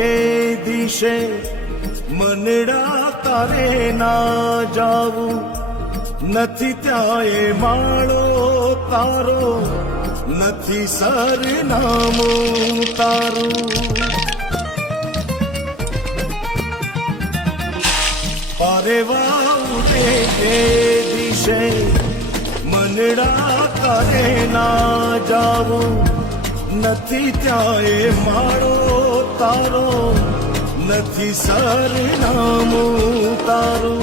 એ દિશે મનડા તારે ના જાવું નથી ત્યાં એ માળો તારો નથી સરનામું તારું પારેવા ઉડે એ દિશે મનડા તારે ના જાવું નથી ત્યાં એ માળો તારો નથી સરનામું તારું